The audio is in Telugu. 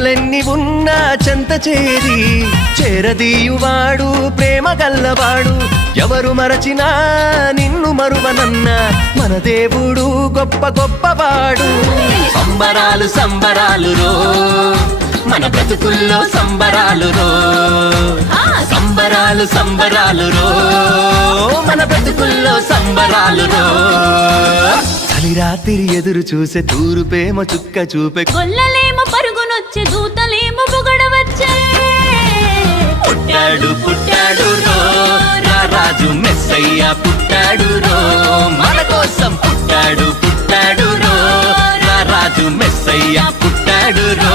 శ్రమలెన్ని ఉన్నా చెంత చేరి చేరదీయువాడు ప్రేమ గల్లవాడు. ఎవరు మరచినా నిన్ను మరువనన్న మన దేవుడు గొప్ప గొప్పవాడు. సంబరాలు సంబరాలు రో మన బ్రతుకుల్లో సంబరాలు రో, సంబరాలు సంబరాలు రో మన బ్రతుకుల్లో సంబరాలు రో. చలి రాత్రి ఎదురు చూసే తూరుపేమో చుక్క చూపే, గొల్లలేమో పరుగునొచ్చే దూతలేమో పొగడవచ్చే. పుట్టాడు పుట్టాడు రో రాజు మెస్సయ్య పుట్టాడు రో, మన కోసం పుట్టాడు పుట్టాడు రో రాజు మెస్సయ్య పుట్టాడు రో.